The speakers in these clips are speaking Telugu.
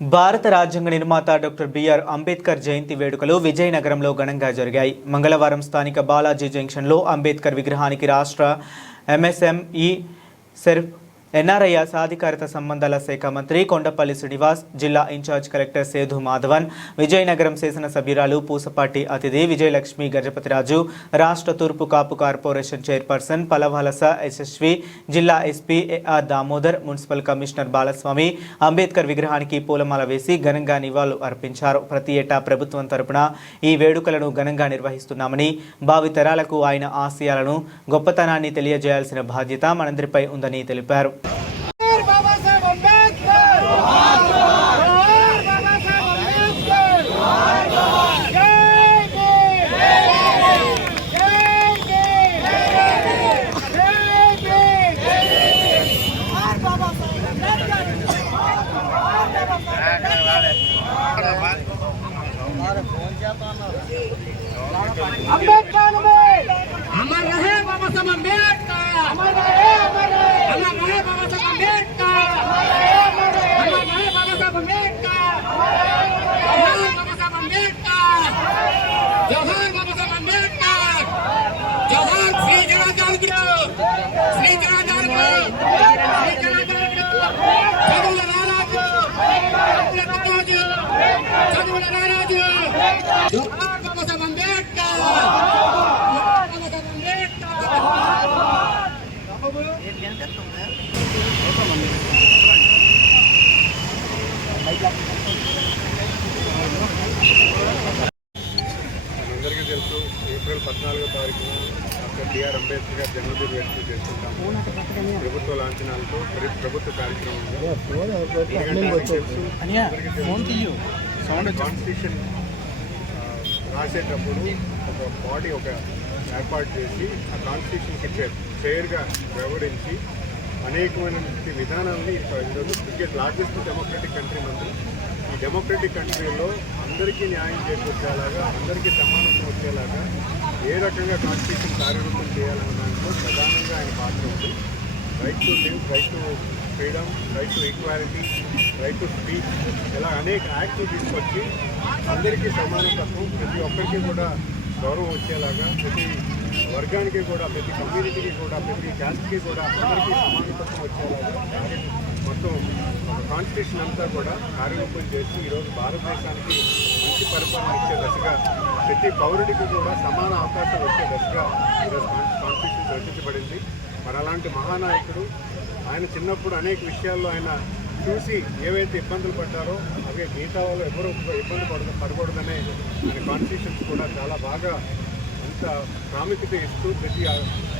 భారత రాజ్యాంగ నిర్మాత డాక్టర్ బిఆర్ అంబేద్కర్ జయంతి వేడుకలు విజయనగరంలో ఘనంగా జరిగాయి. మంగళవారం స్థానిక బాలాజీ జంక్షన్లో అంబేద్కర్ విగ్రహానికి రాష్ట్ర ఎంఎస్ఎంఈ సెర్ఫ్ ఎన్ఆర్ఐ సాధికారత సంబంధాల శాఖ మంత్రి కొండపల్లి శ్రీనివాస్, జిల్లా ఇన్ఛార్జ్ కలెక్టర్ సేధు మాధవన్, విజయనగరం శాసనసభ్యురాలు పూసపాటి అతిథి విజయలక్ష్మి గజపతిరాజు, రాష్ట్ర తూర్పు కాపు కార్పొరేషన్ చైర్పర్సన్ పలవలస యశస్వి, జిల్లా SP AR Damodar, municipal commissioner Balaswamy Ambedkar విగ్రహానికి పూలమాల వేసి ఘనంగా నివాళులు అర్పించారు. ప్రతి ఏటా ప్రభుత్వం తరపున ఈ వేడుకలను ఘనంగా నిర్వహిస్తున్నామని, భావితరాలకు ఆయన ఆశయాలను, గొప్పతనాన్ని తెలియజేయాల్సిన బాధ్యత మనందరిపై ఉందని తెలిపారు. अमर रहे बाबा साहब अम्बेडकर, अमर रहे बाबा साहब अम्बेडकर, अमर रहे बाबा साहब अम्बेडकर, जोहार बाबा साहब अम्बेडकर, जोहार बाबा साहब अम्बेडकर, जोहार Shri Janardhan group, Shri Janardhan group, Shri Janardhan group, Chandra Naraju, Chandra Naraju, जोहार बाबा साहब अम्बेडकर. మనందరికీ తెలుసు, ఏప్రిల్ 14వ తారీఖున డాక్టర్ బిఆర్ అంబేద్కర్ గారి జన్మదిన వేడుకలు చేసుకుంటాము. ప్రభుత్వ లాంఛనాలతో ప్రభుత్వ కార్యక్రమంలో కాన్స్టిట్యూషన్ రాసేటప్పుడు ఒక బాడీ ఏర్పాటు చేసి ఆ కాన్స్టిట్యూషన్కి ఫెయిర్గా వ్యవహరించి అనేకమైన విధానాలని ఈరోజు లార్జెస్ట్ డెమోక్రటిక్ కంట్రీ మంది ఈ డెమోక్రటిక్ కంట్రీలో అందరికీ న్యాయం చేకూర్చేలాగా, అందరికీ సమానత్వం వచ్చేలాగా ఏ రకంగా కాన్స్టిట్యూషన్ కార్యరూపం చేయాలన్న దాంట్లో ప్రధానంగా ఆయన పాత్ర ఉంది. Right to live, right to freedom, right to equality, right to speech, ఇలా అనేక యాక్ట్లు తీసుకొచ్చి అందరికీ సమానత్వం, ప్రతి ఒక్కరికి కూడా గౌరవం వచ్చేలాగా, ప్రతి వర్గానికి కూడా, ప్రతి కమ్యూనిటీకి కూడా, ప్రతి క్యాస్ట్కి కూడా అందరికీ సమానత్వం వచ్చేలాగా మొత్తం కాన్స్టిట్యూషన్ అంతా కూడా కార్యరూపం చేసి ఈరోజు భారతదేశానికి మంచి పరిపాలన ఇచ్చే దశగా, ప్రతి పౌరుడికి కూడా సమాన అవకాశం వచ్చే దశగా ఈరోజు కాన్స్టిట్యూషన్ రచించబడింది. మరి అలాంటి మహానాయకుడు ఆయన చిన్నప్పుడు అనేక విషయాల్లో ఆయన చూసి ఏవైతే ఇబ్బందులు పడ్డారో అవి మిగతా వాళ్ళు ఎవరు ఇబ్బంది పడకూడదనే ఆయన కాన్స్టిట్యూషన్స్ కూడా చాలా బాగా అంత ప్రాముఖ్యత ఇస్తూ ప్రతి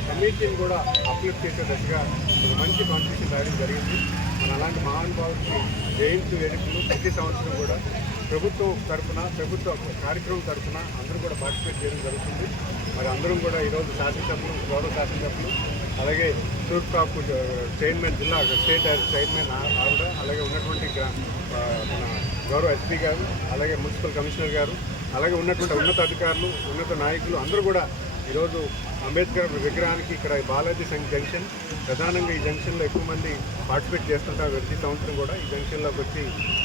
కమ్యూనిటీని కూడా అప్లిఫ్ట్ చేసే దశగా ఒక మంచి కాన్స్టిట్యూషన్ రాయడం జరిగింది. మన అలాంటి మహానుభావుడికి జయంతి వేడుకలు ప్రతి సంవత్సరం కూడా ప్రభుత్వం తరఫున, ప్రభుత్వ కార్యక్రమం తరఫున అందరూ కూడా పార్టిసిపేట్ చేయడం జరుగుతుంది. మరి అందరం కూడా ఈరోజు శాసనసభ్యులు, గౌరవ శాసనసభ్యులు, అలాగే తూర్పు కాపు చైర్మన్, జిల్లా స్టేట్ చైర్మన్ ఆవిడ, అలాగే ఉన్నటువంటి మన గౌరవ ఎస్పీ గారు, అలాగే మున్సిపల్ కమిషనర్ గారు, అలాగే ఉన్నటువంటి ఉన్నత అధికారులు, ఉన్నత నాయకులు అందరూ కూడా ఈరోజు అంబేద్కర్ విగ్రహానికి ఇక్కడ బాలాజీ జంక్షన్, ప్రధానంగా ఈ జంక్షన్లో ఎక్కువ మంది పార్టిసిపేట్ చేస్తుంటారు. ప్రతి సంవత్సరం కూడా ఈ జంక్షన్లోకి వచ్చి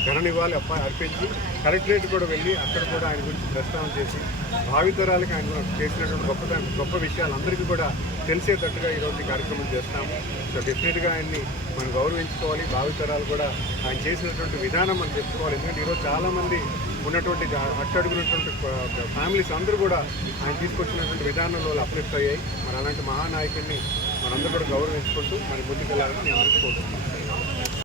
ఘన నివాళి అర్పించి కలెక్టరేట్ కూడా వెళ్ళి అక్కడ కూడా ఆయన గురించి ప్రస్తావన చేసి భావితరాలకు ఆయన చేసినటువంటి గొప్ప విషయాలు అందరికీ కూడా తెలిసేటట్టుగా ఈరోజు ఈ కార్యక్రమం చేస్తున్నాము. సో డెఫినెట్గా ఆయన్ని మనం గౌరవించుకోవాలి. భావితరాలు కూడా ఆయన చేసినటువంటి విధానం మనం చెప్పుకోవాలి. ఎందుకంటే ఈరోజు చాలామంది ఉన్నటువంటి అట్టడుగున్నటువంటి ఫ్యామిలీస్ అందరూ కూడా ఆయన తీసుకొచ్చినటువంటి విధానంలో అప్లిఫ్ట్ అయ్యాయి. మరి అలాంటి మహానాయకుడిని మనందరూ కూడా గౌరవించుకుంటూ మరి ముందుకెళ్ళాలని నేను అనుకుంటున్నాను.